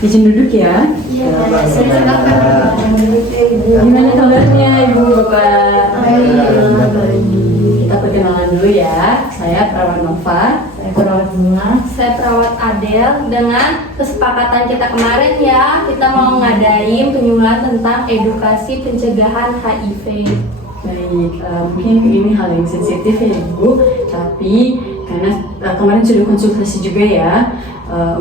Izin duduk ya. Iya, silakan. Gimana kabarnya Ibu Bapak? Baik. Kita perkenalan dulu ya. Saya Perawat Nova. Saya perawat bunga. Saya perawat Adel. Dengan kesepakatan kita kemarin ya, kita mau ngadain penyuluhan tentang edukasi pencegahan HIV. Baik, mungkin ini hal yang sensitif ya Ibu. Tapi karena kemarin sudah konsultasi juga ya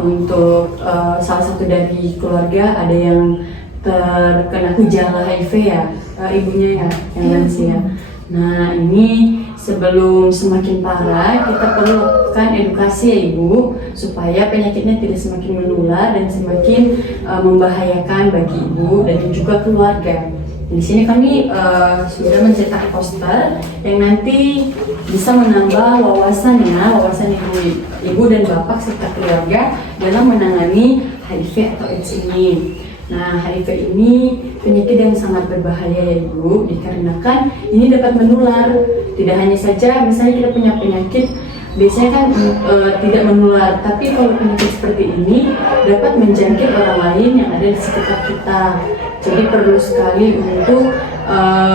untuk salah satu dari keluarga ada yang terkena gejala HIV ya, ibunya ya, yang lansia. Nah ini sebelum semakin parah kita perlu lakukan edukasi ya Ibu supaya penyakitnya tidak semakin menular dan semakin membahayakan bagi Ibu dan juga keluarga. Di sini kami sudah mencetak poster yang nanti bisa menambah wawasan ibu dan bapak serta keluarga dalam menangani HIV atau AIDS ini. Nah, HIV ini penyakit yang sangat berbahaya ya Ibu, dikarenakan ini dapat menular. Tidak hanya saja misalnya kita punya penyakit biasanya kan tidak menular, tapi kalau penyakit seperti ini dapat menjangkit orang lain yang ada di sekitar kita. Jadi perlu sekali untuk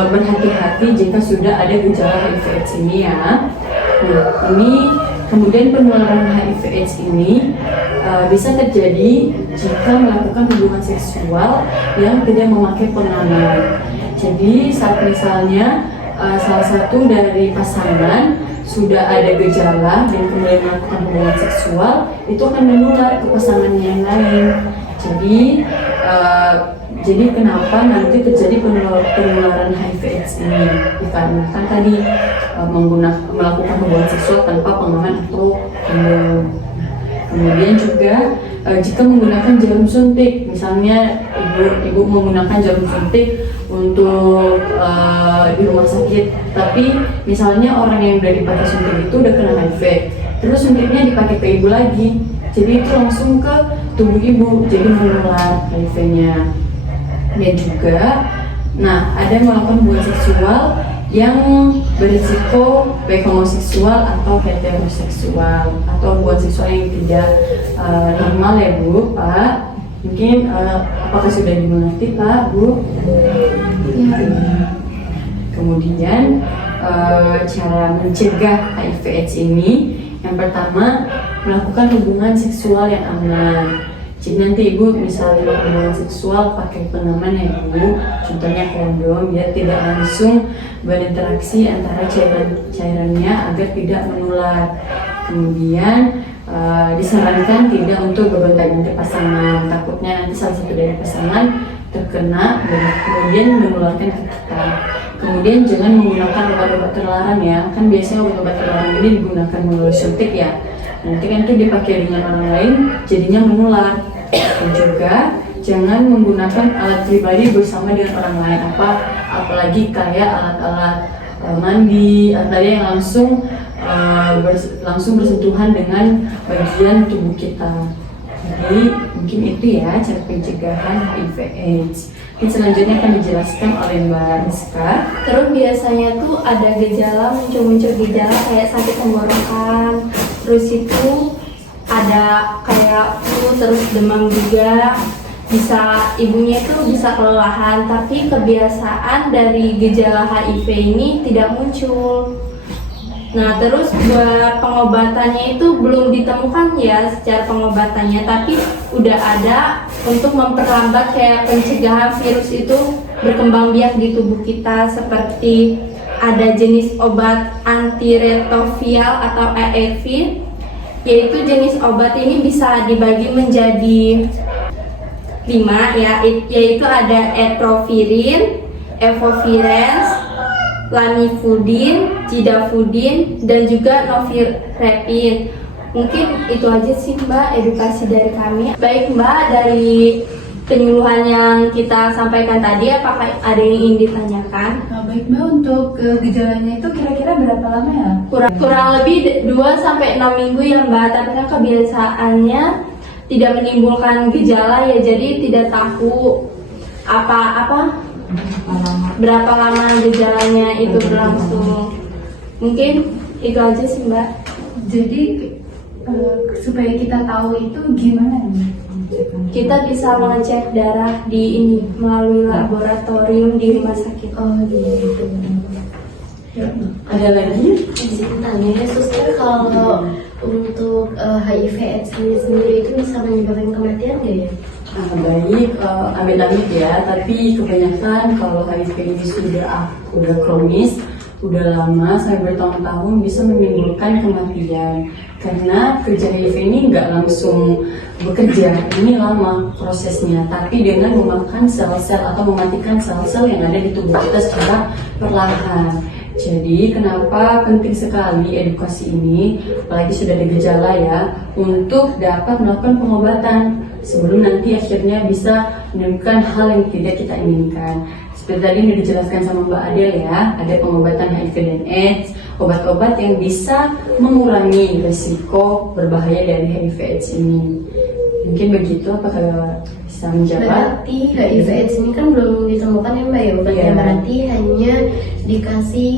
berhati-hati jika sudah ada gejala HIV/AIDS ini ya. Nah, ini kemudian penularan HIV/AIDS ini bisa terjadi jika melakukan hubungan seksual yang tidak memakai pengaman. Jadi saat misalnya salah satu dari pasangan sudah ada gejala dan kemudian melakukan hubungan seksual, itu akan menular ke pasangan yang lain. Jadi kenapa nanti terjadi penularan HIV/AIDS ini? Dikarenakan tadi melakukan hubungan seksual tanpa pengaman atau kondom. Kemudian juga jika menggunakan jarum suntik, misalnya ibu menggunakan jarum suntik untuk di rumah sakit, tapi misalnya orang yang udah dipakai suntik itu udah kena HIV, terus suntiknya dipakai ke ibu lagi, jadi itu langsung ke tubuh ibu, jadi menular HIV-nya. Dan juga, ada yang melakukan hubungan seksual yang berisiko baik homoseksual atau heteroseksual atau hubungan seksual yang tidak normal ya Bu, Pak. Mungkin apakah sudah dimengerti Pak, Bu? Ya. Kemudian cara mencegah HIV/AIDS ini, yang pertama melakukan hubungan seksual yang aman. Jadi nanti ibu misalnya hubungan seksual pakai pengaman ya ibu, contohnya kondom, biar tidak langsung berinteraksi antara cairannya agar tidak menular. Kemudian disarankan tidak untuk berontak-ontak pasangan, takutnya nanti salah satu dari pasangan terkena dan kemudian menularkan ke kita. Kemudian jangan menggunakan obat-obat terlarang ya, kan biasanya obat-obat terlarang ini digunakan melalui suntik ya. Nanti kan itu dipakai dengan orang lain, jadinya menular. Dan juga jangan menggunakan alat pribadi bersama dengan orang lain, apalagi kayak alat-alat mandi atau yang langsung bersentuhan dengan bagian tubuh kita. Jadi mungkin itu ya cara pencegahan HIV/AIDS. Selanjutnya akan dijelaskan oleh Mbak Rizka. Terus biasanya tuh ada gejala, muncul gejala kayak sakit tenggorokan, terus itu ada kayak flu, terus demam juga. Ibunya itu bisa kelelahan, tapi kebiasaan dari gejala HIV ini tidak muncul. Nah, terus buat pengobatannya itu belum ditemukan ya secara pengobatannya, tapi udah ada untuk memperlambat kayak pencegahan virus itu berkembang biak di tubuh kita, seperti ada jenis obat antiretroviral atau ARV, yaitu jenis obat ini bisa dibagi menjadi 5 ya, yaitu ada etrovirin, evovirens, lamivudin, cidafudin, dan juga novirapin. Mungkin itu aja sih Mbak edukasi dari kami. Baik Mbak, dari penyuluhan yang kita sampaikan tadi, apakah ada yang ingin ditanyakan? Baik Mbak, untuk gejalanya itu kira-kira berapa lama ya? Kurang lebih 2-6 minggu ya Mbak, tapi kan kebiasaannya tidak menimbulkan gejala ya, jadi tidak tahu berapa lama gejalanya itu berlangsung. Mungkin itu aja sih Mbak. Jadi supaya kita tahu itu gimana nih? Kita bisa mengecek darah di ini melalui laboratorium di rumah sakit. Oh gitu. Ada lagi? Izin tanya ya suster, kalau untuk HIV/AIDS ini sendiri itu bisa menyebabkan kematian nggak ya? Baik, amit-amit ya, tapi kebanyakan kalau HIV ini udah kronis, udah lama sampai bertahun-tahun bisa menimbulkan kematian. Karena kerja HIV ini nggak langsung bekerja, ini lama prosesnya, tapi dengan memakan sel-sel atau mematikan sel-sel yang ada di tubuh kita secara perlahan. Jadi kenapa penting sekali edukasi ini, apalagi sudah ada gejala ya, untuk dapat melakukan pengobatan sebelum nanti akhirnya bisa menimbulkan hal yang tidak kita inginkan. Seperti tadi sudah dijelaskan sama Mbak Adel ya, ada pengobatan HIV dan AIDS, obat-obat yang bisa mengurangi risiko berbahaya dari HIV/AIDS ini. Mungkin begitu, apakah bisa menjawab? Berarti HIV/AIDS ini kan belum ditemukan ya Mbak ya obatnya, Iya. berarti hanya dikasih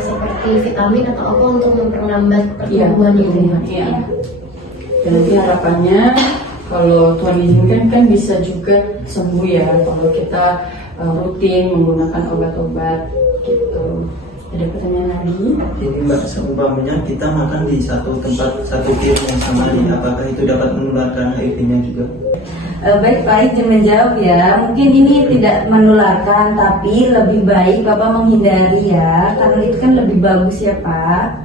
seperti vitamin atau apa untuk memperlambat pertumbuhan itu ya? Iya. Dan nanti harapannya kalau Tuhan izinkan kan bisa juga sembuh ya kalau kita rutin menggunakan obat-obat gitu. Ada pertanyaan lagi? Ini Mbak, seumpamanya kita makan di satu tempat, satu piring yang sama nih, apakah itu dapat menularkan HIV-nya juga? Baik Pak, izin menjawab ya. Mungkin ini tidak menularkan, tapi lebih baik Bapak menghindari ya, karena itu kan lebih bagus ya Pak.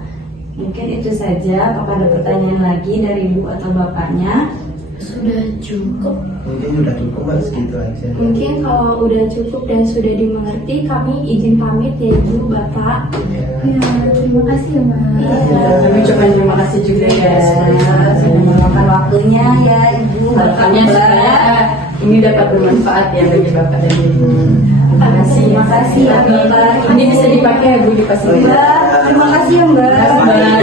Mungkin itu saja. Apakah ada pertanyaan lagi dari Ibu atau Bapaknya? Sudah cukup. Mungkin udah cukup Mbak, segitu aja. Mungkin kalau udah cukup dan sudah dimengerti, kami izin pamit ya Ibu, Bapak. Ya, terima kasih ya Mbak. Kami ucapkan terima kasih juga ya. Sudah meluangkan waktunya ya Ibu. Harapannya supaya ini dapat bermanfaat ya bagi Bapak dan Ibu. Terima kasih. Terima kasih ya Bapak. Ini bisa dipakai ya Bu di pasien. Terima kasih ya Mbak. Mbak.